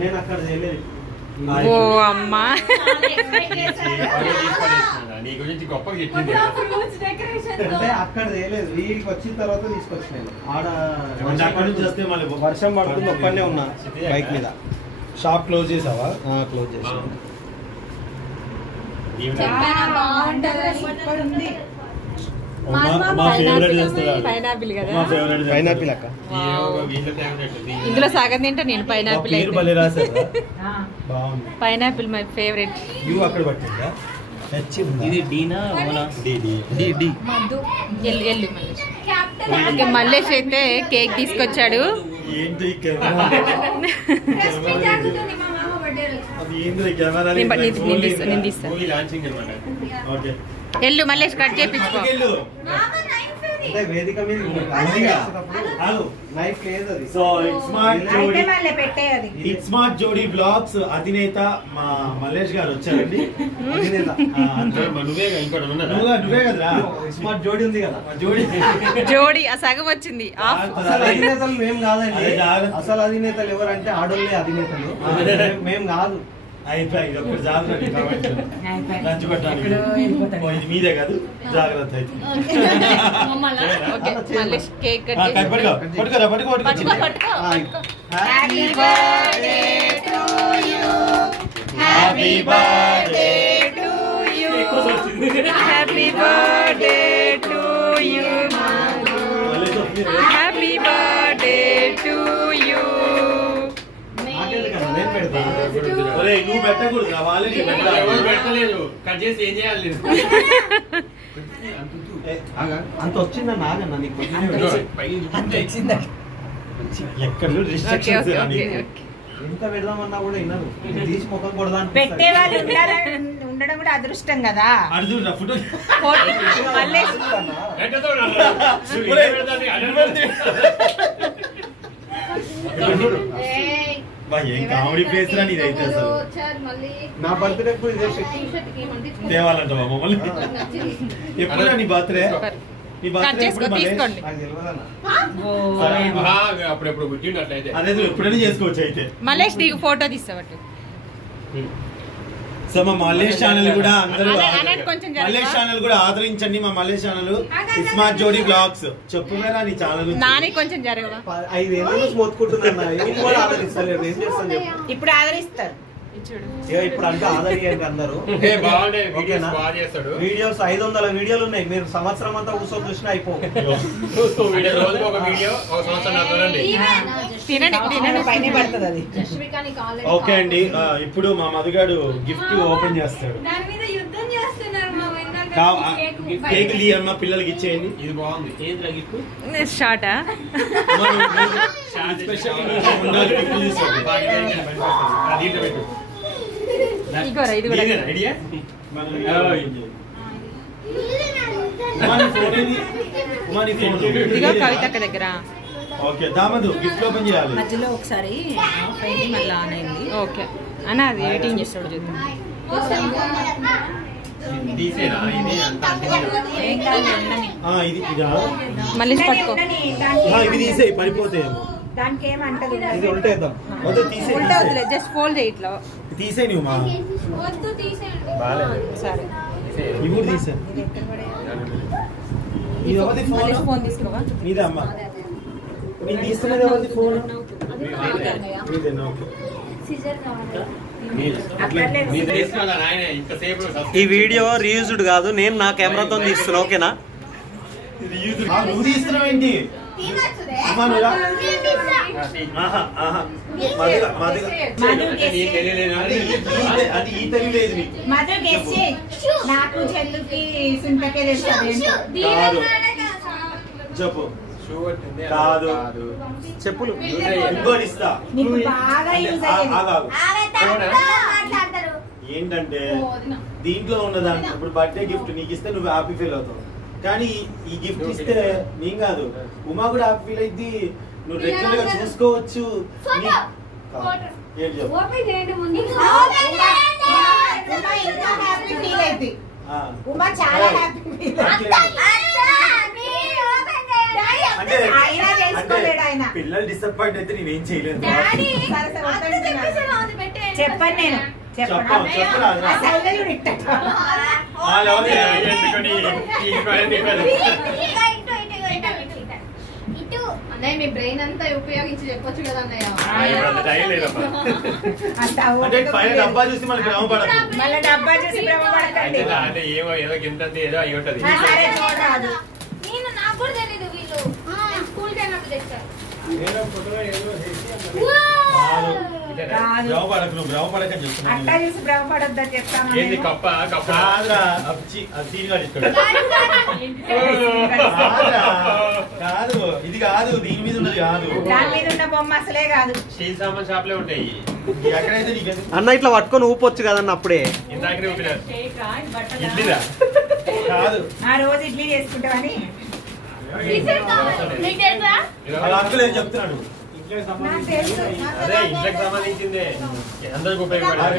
నేను అక్కడ చేయలేదు. ఓ అమ్మా నీ గురించి గొప్పగా చెప్పింది. అంటే అక్కడ చేయలేదు, వీడికి వచ్చిన తర్వాత తీసుకొచ్చినాను. ఆడ అక్కడ నుంచి వస్తే మళ్ళీ వర్షం పడుతుంది, ఒక్కనే ఉన్నా బైక్ మీద. షాప్ క్లోజ్ చేసావా? క్లోజ్ చేసి పైనాపిల్ కదా, పైనాపిల్ అక్క. ఇందులో సగం తింటా నేను. Pineapple pineapple my favourite. అక్కడ పట్టిందా? ఇది డీనా డి ఎల్లు ఓకే. మల్లేష్ అయితే కేక్ తీసుకొచ్చాడు. ఏంటి నేను తీస్తాను. ఎల్లు మల్లేష్ కట్ చేయించుకో. అంటే వేదిక మీద నైఫ్ లేదు అది. సో ఇట్స్ స్మార్ట్ జోడీ బ్లాగ్స్ అధినేత మా మల్లేష్ గారు వచ్చారండి. నువ్వే కదరా, స్మార్ట్ జోడీ ఉంది కదా. జోడీ ఆ సగం వచ్చింది. అసలు అధినేతలు మేము కాదండి. అసలు అధినేతలు ఎవరంటే ఆడోళ్ళే అధినేతలు, మేము కాదు. అయిపోయి మీదే కాదు, జాగ్రత్త అయితే. మల్లేష్ కేక్ పట్టుకోరా, పట్టుకో. Happy birthday to you, happy birthday to you, happy birthday to you, happy birthday to you. నువ్వు పెట్టకూడదు, వాళ్ళకి పెట్టలేదు. కట్ చేసి ఏం చేయాలి? అంత వచ్చిందా? నాగన్నా నీకు ఎక్కడ ఎంత పెడదామన్నా కూడా వినరు. తీసి మొక్కలు కొడదా పెట్టే వాళ్ళు ఉండడం కూడా అదృష్టం కదా. అడుగురా ఫోటో. మల్లేష్ ఏం కామెడీ ప్లేస్ రా నీదైతే. అసలు నా బర్త్డే కూడా ఇదే తేవాలంట మమ్మల్ని. ఎప్పుడా నీ బర్త్డే? నీ బర్త్డే తీసుకోండి. నాకు తెలియదన్నా. అప్పుడెప్పుడు పుట్టిండు అట్లయితే. అదే ఎప్పుడైనా చేసుకోవచ్చు అయితే. మల్లేష్ నీకు ఫోటో తీస్తావట్టు. సో మా మల్లేష్ ఛానల్ కూడా అందరూ మల్లేష్ ఛానల్ కూడా ఆదరించండి. మా మల్లేష్ ఛానల్ స్మార్ట్ జోడీ బ్లాగ్స్. చెప్పువేరా నీ ఛానల్ నాని కొంచెం జరగవా? 5 ఏళ్ళు మోతుకుంటున్నా. కూడా ఆదరిస్తలేదు. ఏం చేస్తాను చెప్పు. ఇప్పుడు ఆదరిస్తారు. ఇప్పుడు అంటే ఆదరియండి అందరూ. వీడియోస్ వీడియోస్ 500 వీడియోలు ఉన్నాయి. మీరు సంవత్సరం అంతా కూర్చొని చూసినా అయిపో. ఓకే అండి, ఇప్పుడు మా మధుగాడు గిఫ్ట్ ఓపెన్ చేస్తాడు. కేక్ అమ్మా పిల్లలకి ఇచ్చేయండి. ఇది బాగుంది. షార్టా ఇది కూడా కవితక్క దగ్గర. ఓకే దామదు గిఫ్ట్ ఓపెన్ చేయాలి. మధ్యలో ఒకసారి మళ్ళీ ఆన్ అయింది. ఓకే అన్న అది ఎడిటింగ్ చేస్తాడు చూద్దాం. మళ్ళీ పట్టుకో. ఇవి తీసేయి, పడిపోతాయేమో. దానికి ఏమంటది? ఇది ఉల్టేద్దాం. వద్దులే, జస్ట్ ఫోల్డ్ చేయి ఇట్లా. తీసేయి నువ్వు మా సరే ఇవి తీసే. మళ్ళీ ఫోన్ తీసుకోవా? నీదే అమ్మా. నేను తీసుకునేది ఎవరిది ఫోన్? నీదేనా? ఓకే. ఈ వీడియో రీయూజ్డ్ కాదు, నేను నా కెమెరాతో తీస్తున్నా. ఓకేనా? నువ్వు తీస్తున్నావు ఏంటి? అది ఈ తెలియలేదు నీకు. మధు గెస్ చేయి. నాకు చెల్లుకి సుంటకే తెలుస్తుంది. చెప్పు. కాదు చెప్పులు ఇంకోటి ఇస్తా. నీకు బాగా యూజ్ అయ్యేది. ఏంటంటే దీంట్లో ఉన్నదాన్ని ఇప్పుడు బర్త్డే గిఫ్ట్ నీకు ఇస్తే నువ్వు హ్యాపీ ఫీల్ అవుతావు, కానీ ఈ గిఫ్ట్ ఇస్తే నేను కాదు ఉమా కూడా హ్యాపీ ఫీల్ అయింది. నువ్వు రెగ్యులర్ గా చూసుకోవచ్చు. ఏం చెప్పు. ఉమా చాలా హ్యాపీ ఫీల్. అంటే ఆయన చేసుకోలేడు ఆయన. పిల్లలు డిసప్పాయింట్ అయితే నేనేం చేయలేదు. చెప్పండి నేను చెప్పను, చెప్పరాదు. అన్నయ్య మీ బ్రెయిన్ అంతా ఉపయోగించి చెప్పొచ్చు కదా అన్నయ్య. అంటే పైన డబ్బా చూసి మనకి భ్రమపడదు. మళ్ళీ డబ్బా చూసి భ్రమపడకండి. ఏదో గింతంత ఏదో అయి ఉంటది. సరే చూడరాదు. నేను నాకు కూడా తెలీదు వీళ్ళు స్కూల్ కి వెళ్ళినప్పుడు తెచ్చారు. భ్రమపడకు, నువ్వు భ్రమపడకని చెప్తున్నాను. అట్టా చూసి భ్రమపడొద్దని చెప్తాను. ఏంది కప్ప కప్ప కాదురా, కాదు, ఇది కాదు, దీని మీద ఉన్నది కాదు. దాని మీద ఉన్న బొమ్మ అసలే కాదు. స్టీల్ సామాన్ షాప్ లో ఉంటాయి. ఎక్కడైతే నీకు అన్న ఇట్లా పట్టుకొని ఊపొచ్చు కదన్న అప్పుడే. ఇందాకనే ఊపినారు. ఇడ్లీదా? కాదు, ఆ రోజు ఇడ్లీ చేసుకుంటామని మీకు తెలుసా? వాళ్ళ అంకులు ఏం చెప్తున్నాడు. నాకు తెలుసు. అదే ఇంట్లోకి సంబంధించిందే, అందరికి ఉపయోగపడాలి.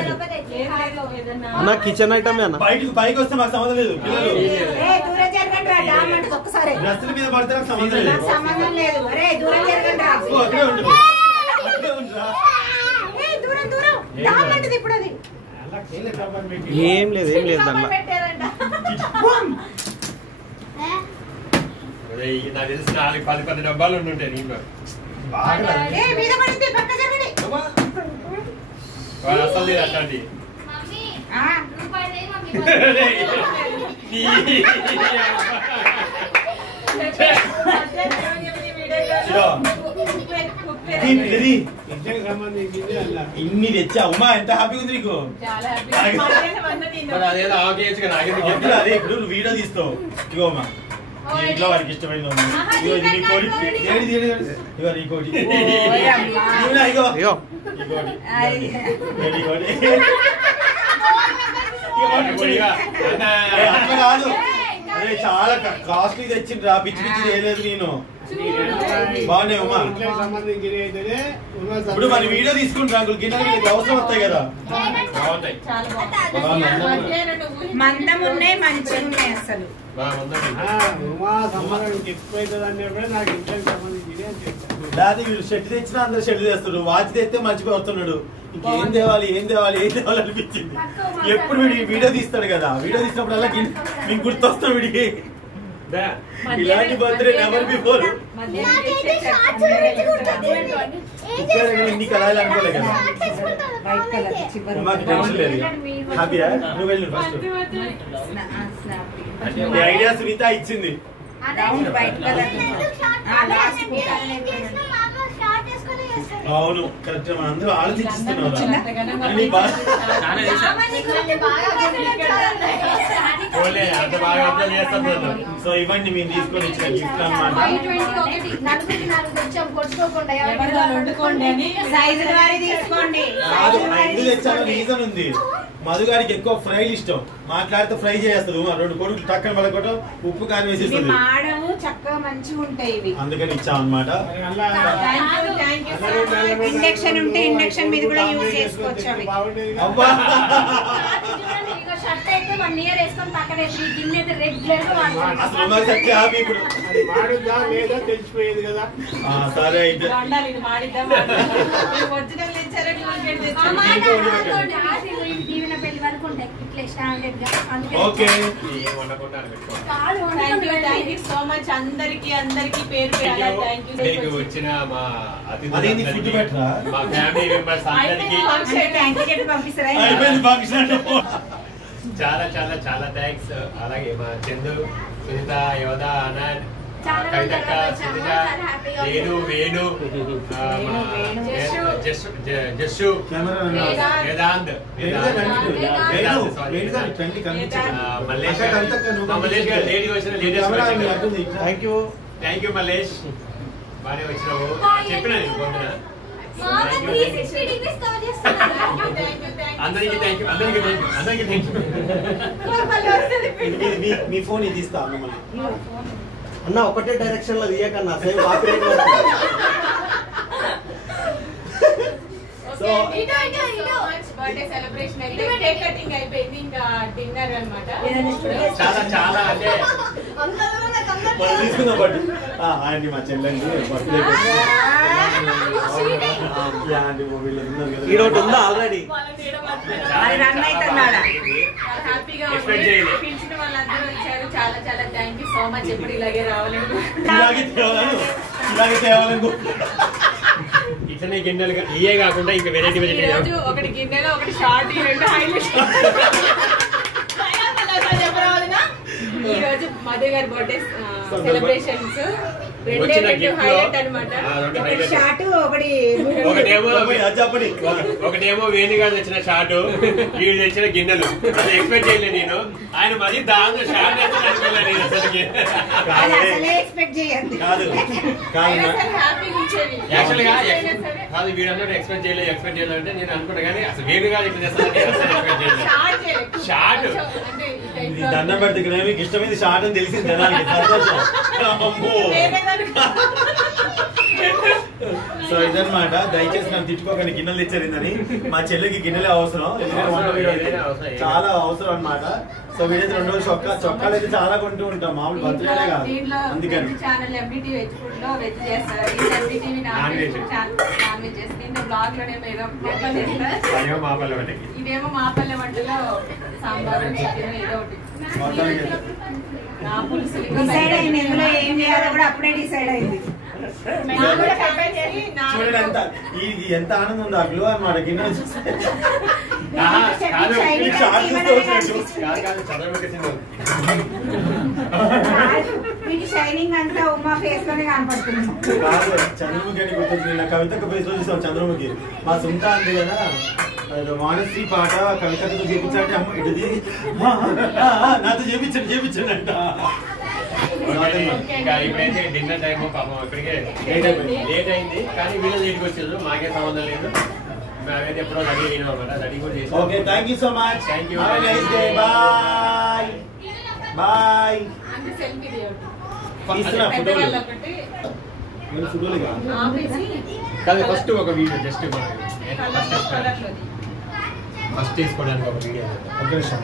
అన్న కిచెన్ ఐటమ్ అన్న. పైకి వస్తే మాకు సంబంధం లేదు. పిల్లలు దూరం జరగండి రా. డామ్ అంటే ఒక్కసారి డ్రెస్సుల మీద పడితే నాకు సంబంధం లేదు. నాకు సంబంధం లేదు. అరే దూరం జరగండి రా. ఓ, అక్కడే ఉండు, అక్కడే ఉండురా. దూరం దూరం. డామ్ అంటది ఇప్పుడు అది. ఏం లేదు దాంట్లో. నాకు తెలిసి 4-10 డబ్బాలు ఉండుంటాయి దీంట్లో. మీద పడింది పక్క జరగండి. వాడు అసలు లేదు అట్లాంటి. మమ్మీ ఆ, రూపాయలే మమ్మీ. ఇన్ని తెచ్చా ఉమా, ఎంత హ్యాపీ ఉంది నీకు. మరి అదేదో ఆకేయచ్చు కదా, నాకెందుకు వద్దురా, అదే ఇప్పుడు నువ్వు వీడియో తీస్తావు. ఇగో ఉమా, నీ ఇంట్లో వారికి ఇష్టమైన ఉంది. ఇగో ఇది నీ కోడి. ఇగో నీ కోడి. ఇగో అయ్యో అట్లా కాదు, అదే చాలా కాస్ట్లీ తెచ్చిండ్రా, పిచ్చి పిచ్చి చేయలేదు నేను. బాగున్నాయి ఉమా. ఇప్పుడు మరి వీడియో తీసుకుంటా అంకుల్, గిన్నెలు వీళ్ళకి అవసరం వస్తాయి కదా. బాగుంటాయి. మందం ఉన్నాయి మంచిగా ఉన్నాయి అసలు. లేదా వీళ్ళు షెడ్ తెచ్చినా అందరు షెడ్ తెస్తారు, వాచ్ తెస్తే మర్చిపోయి వస్తున్నాడు. ఇంకేం తేవాలి అనిపించింది. ఎప్పుడు వీడి వీడియో తీస్తాడు కదా, వీడియో తీసినప్పుడల్లా మీకు గుర్తొస్తాడు వీడికి. ఇలాంటి బర్త్డే నెవర్ బిఫోర్. ఇన్ని కళాయిలు అనుకోలే కదా. మాకు టెన్షన్ లేదు. హ్యాపీయా? నువ్వు వెళ్ళు ఫస్ట్. ఈ ఐడియా సునీత ఇచ్చింది. Round white colour. అవును కరెక్ట్, మనం అందరూ ఆలోచిస్తున్నాం. అంత బాగా అర్థం చేస్తాను. సో ఇవన్నీ మేము తీసుకొని ఇచ్చిన గిఫ్ట్ అన్నమాట. సైజుల వారి తీసుకోండి. కాదు, ఎందుకు తెచ్చానో రీజన్ ఉంది. మధుగారికి ఎక్కువ ఫ్రైలు ఇష్టం, మాట్లాడితే ఫ్రై చేస్తుంది. 2 కొడుకులు టక్కన పడకూడదు, ఉప్పు కారం వేసేస్తుంది. మాడము చక్కగా మంచిగా ఉంటాయి ఇవి, అందుకని ఇచ్చాం అన్నమాట. ఇండక్షన్ ఉంటే ఇండక్షన్ మీద కూడా యూజ్ చేసుకోవచ్చు అవి. అబ్బా, షర్ట్ అయితే 1 ఇయర్ వేసుకొని పక్కన గిన్నె అయితే రెగ్యులర్ గా వాడుకుంటాం. అసలు మాకు సత్య హ్యాపీ ఇప్పుడు. తెలిసిపోయేది కదా. సరే అయితే దీవెన పెళ్లి వరకు ఉంటాయి ఇట్లా స్టాండర్డ్ గా. ఓకే, వచ్చిన మా అదేంటి ఫుడ్ పెట్టరా? మా ఫ్యామిలీ మెంబర్స్ అందరికి అయిపోయింది ఫంక్షన్. చాలా చాలా చాలా థ్యాంక్స్. అలాగే మా చందు, సునీత, యోధ, అనంత్, చాలా కవితక్క, సిరిజ, వేణు, జస్సు, వేదాంత్, మల్లేష్ గారు లేడీ వచ్చిన thank you. Thank you Mallesh, బాగానే వచ్చినావు. చెప్పినా నేను పొద్దున. అందరికి థ్యాంక్ యూ. మీ ఫోన్ ఇది ఇస్తా మిమ్మల్ని. అన్న ఒకటే డైరెక్షన్ లో తీయకన్నా, సేమ్ బర్త్డే సెలబ్రేషన్ అయితే కేక్ కటింగ్ అయిపోయింది, ఇంకా డిన్నర్ అన్నమాట. చాలా చాలా అంటే మనం తీసుకుందాం బట్ అండి మా చెల్లండి బర్త్డే ఈడోటి ఉందా ఆల్రెడీ? హ్యాపీగా పిలిచిన వాళ్ళందరూ వచ్చారు. చాలా చాలా థ్యాంక్ యూ సో మచ్. ఎప్పుడు ఇలాగే రావాలని ఇలాగే తేవాలను ఇట్లనే గిన్నెలు ఇయే కాకుండా ఇంకా వెరైటీ వెరైటీ రోజు ఒకటి గిన్నెలో ఒకటి షార్ట్, ఈ రెండు హైలైట్. ఈ రోజు మధు గారి బర్త్డే సెలబ్రేషన్స్ రెండు హైలైట్ అన్నమాట. ఒకటేమో వేణుగాడు తెచ్చిన షార్ట్, వీడు తెచ్చిన గిన్నెలు. అది ఎక్స్పెక్ట్ చేయలేదు నేను. ఆయన మరి దాంతో షార్ట్ అయితే అనుకోలేదు నేను అసలుకి. యాక్చువల్ గా కాదు వీడన్నట్టు ఎక్స్పెక్ట్ చేయలేదు అంటే నేను అనుకున్నా, కానీ అసలు వేణుగాడు ఇట్లా చేస్తానని ఎక్స్పెక్ట్ చేయలేదు. షార్ట్ దండం పెడితే మీకు ఇష్టమైంది షార్ట్ అని తెలిసింది జనానికి. సో ఇదన్నమాట. దయచేసి నన్ను తిట్టుకోకండి, గిన్నెలు తెచ్చారిందని. మా చెల్లికి గిన్నెలే అవసరం, చాలా అవసరం అన్నమాట. సో వీడైతే 2 రోజులు చొక్కాలు అయితే చాలా కొంటూ ఉంటాం, మామూలు బర్త్డేనే కాదు. అందుకని ఛానల్ ఎంబీటీ వెజ్ ఫుడ్ లో వెజ్ చేస్తారు, ఎంబీటీవీ నాన్ వెజ్ చేస్తారు. దీంట్లో బ్లాగ్ లోనేమో ఏదో చేస్తారు, ఇదేమో మా పల్లె వంటలో సాంబార్ చికెన్ ఏదో ఒకటి. నా పులుసు ఏం చేయాలో కూడా అప్పుడే డిసైడ్ అయింది. చూడండి ఎంత ఆనందం ఉందో ఆ గ్లో అన్నమాట. గిన్నెలు షైనింగ్ అంతా ఉమా ఫేస్ లోనే కనపడుతుంది. చంద్రముఖి అని గుర్తొచ్చింది నా కవితకు ఫేస్ లో చూసాం. చంద్రముఖి మా సుంత అంది కదా, మానశ్రీ పాట కవితకు చేపించాలంటే అమ్మ ఇటుది నాతో చేపించండి అంట. ఇప్పుడైతే డిన్నర్ టైం పాపం ఇప్పటికే లేట్ అయింది, కానీ వీళ్ళు లేట్కి వచ్చారు, మాకే సంబంధం లేదు. మేమైతే ఎప్పుడో రెడీ అయినాం అనమాట, రెడీ కూడా చేసాం. Okay, thank you so much. Thank you. Bye bye. తీస్తున్నా ఫోటోలు కాదు ఫస్ట్ ఒక వీడియో జస్ట్ ఫస్ట్ తీసుకోవడానికి ఒక వీడియో. ఒక నిమిషం.